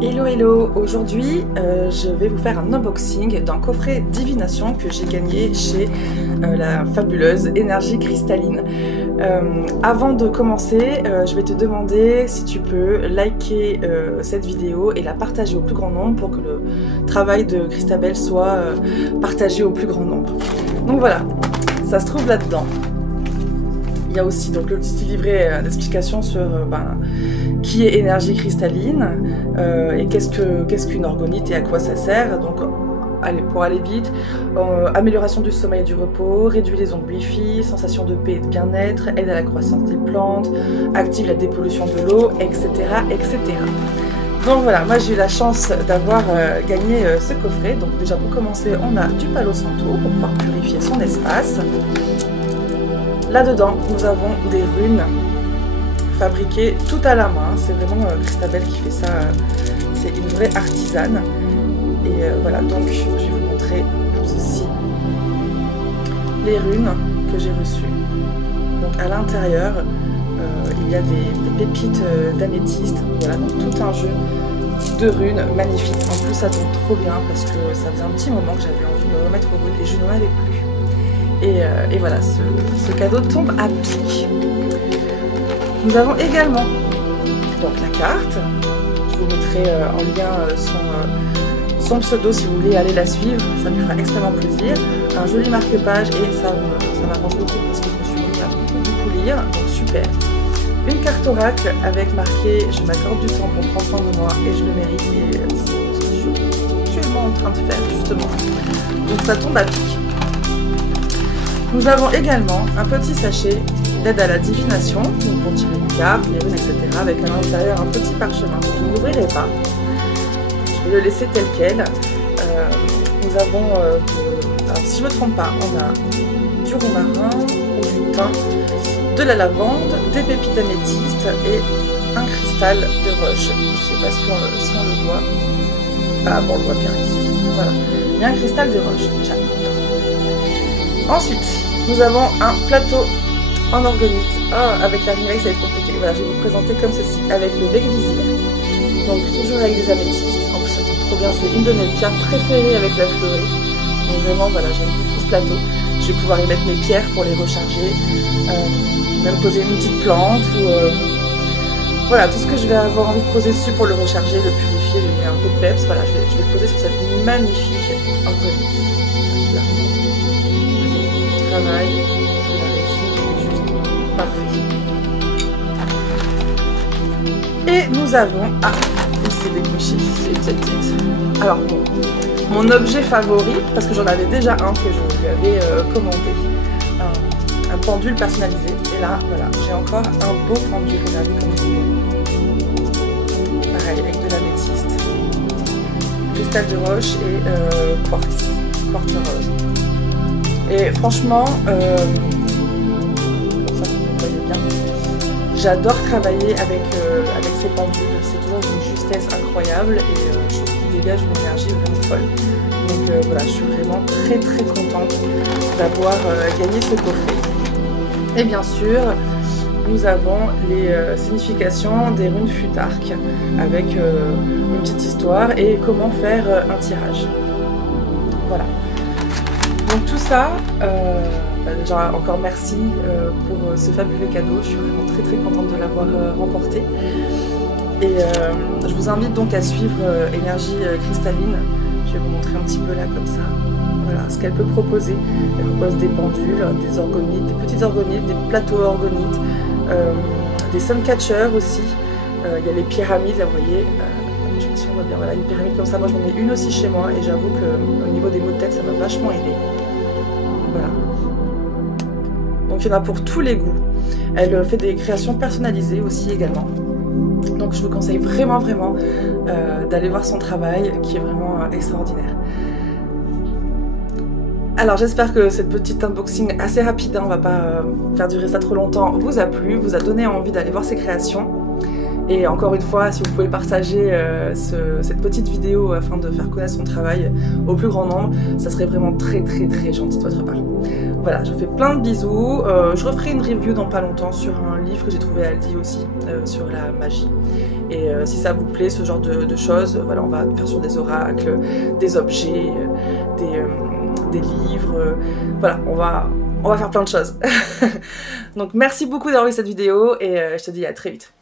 Hello hello, aujourd'hui je vais vous faire un unboxing d'un coffret divination que j'ai gagné chez la fabuleuse Énergie Cristalline. Avant de commencer, je vais te demander si tu peux liker cette vidéo et la partager au plus grand nombre pour que le travail de Christabel soit partagé au plus grand nombre. Donc voilà, ça se trouve là-dedans. Il y a aussi donc le petit livret d'explication sur qui est énergie cristalline et qu'est-ce qu'une orgonite et à quoi ça sert. Donc allez, pour aller vite, amélioration du sommeil et du repos, réduit les ondes Wi-Fi, sensation de paix et de bien-être, aide à la croissance des plantes, active la dépollution de l'eau, etc., etc. Donc voilà, moi j'ai eu la chance d'avoir gagné ce coffret. Donc déjà pour commencer, on a du Palo Santo pour pouvoir purifier son espace. Là-dedans, nous avons des runes fabriquées tout à la main. C'est vraiment Christabel qui fait ça. C'est une vraie artisane. Et voilà, donc je vais vous montrer comme ceci les runes que j'ai reçues. Donc à l'intérieur, il y a des pépites d'améthyste. Voilà, donc tout un jeu de runes magnifiques. En plus, ça tombe trop bien parce que ça faisait un petit moment que j'avais envie de me remettre aux runes et je n'en avais plus. Et voilà, ce cadeau tombe à pic. Nous avons également donc la carte. Je vous mettrai en lien son pseudo si vous voulez aller la suivre. Ça lui fera extrêmement plaisir. Un joli marque-page et ça m'arrange beaucoup parce que je me suis mis à beaucoup lire. Donc super. Une carte oracle avec marqué « Je m'accorde du temps pour prendre soin de moi et je le mérite » et c'est ce que je suis actuellement en train de faire justement. Donc ça tombe à pic. Nous avons également un petit sachet d'aide à la divination pour tirer les cartes, les runes, etc. avec à l'intérieur un petit parchemin. Je ne l'ouvrirai pas. Je vais le laisser tel quel. Nous avons, alors si je ne me trompe pas, on a du romarin, du thym, de la lavande, des pépites d'améthyste et un cristal de roche. Je ne sais pas si on le voit. Ah bon, on le voit bien ici. Voilà. Il y a un cristal de roche. J'adore. Ensuite, nous avons un plateau en orgonite. Oh, avec la ringlex, ça va être compliqué. Voilà, je vais vous présenter comme ceci, avec le bec visir. Donc, toujours avec des améthystes. En plus, ça tombe trop bien. C'est une de mes pierres préférées avec la fleurite. Donc, vraiment, voilà, j'aime beaucoup ce plateau. Je vais pouvoir y mettre mes pierres pour les recharger. Même poser une petite plante ou... voilà, tout ce que je vais avoir envie de poser dessus pour le recharger, le purifier, lui mettre un peu de peps. Voilà, je vais le poser sur cette magnifique orgonite. Travail de la résine est juste parfait. Et nous avons... Ah, il s'est décroché, c'est une petite tête. Alors bon, mon objet favori, parce que j'en avais déjà un que je lui avais commandé, un pendule personnalisé. Et là, voilà, j'ai encore un beau pendule, regardez comme c'est beau. Pareil, avec de l'améthyste, cristal de roche et quartz rose. Et franchement, comme ça vous voyez bien, j'adore travailler avec ces pendules. C'est toujours d'une justesse incroyable et je trouve qu'il dégage une énergie vraiment folle. Donc voilà, je suis vraiment très très contente d'avoir gagné ce coffret. Et bien sûr, nous avons les significations des runes futarques avec une petite histoire et comment faire un tirage. Voilà. Donc tout ça, déjà encore merci pour ce fabuleux cadeau, je suis vraiment très très contente de l'avoir remporté. Et je vous invite donc à suivre Énergie Cristalline, je vais vous montrer un petit peu là comme ça, voilà ce qu'elle peut proposer. Elle propose des pendules, des orgonites, des petites orgonites, des plateaux orgonites, des suncatchers aussi, il y a les pyramides là vous voyez. Je sais pas si on voit bien, voilà, une pyramide comme ça, moi j'en ai une aussi chez moi et j'avoue qu'au niveau des maux de tête ça m'a vachement aidé. Voilà. Donc il y en a pour tous les goûts. Elle fait des créations personnalisées aussi également. Donc je vous conseille vraiment d'aller voir son travail qui est vraiment extraordinaire. Alors j'espère que cette petite unboxing assez rapide, hein, on va pas faire durer ça trop longtemps, vous a plu, vous a donné envie d'aller voir ses créations. Et encore une fois, si vous pouvez partager cette petite vidéo afin de faire connaître son travail au plus grand nombre, ça serait vraiment très gentil de votre part. Voilà, je vous fais plein de bisous. Je referai une review dans pas longtemps sur un livre que j'ai trouvé à Aldi aussi, sur la magie. Et si ça vous plaît, ce genre de choses, voilà, on va faire sur des oracles, des objets, des livres. Voilà, on va faire plein de choses. Donc merci beaucoup d'avoir vu cette vidéo et je te dis à très vite.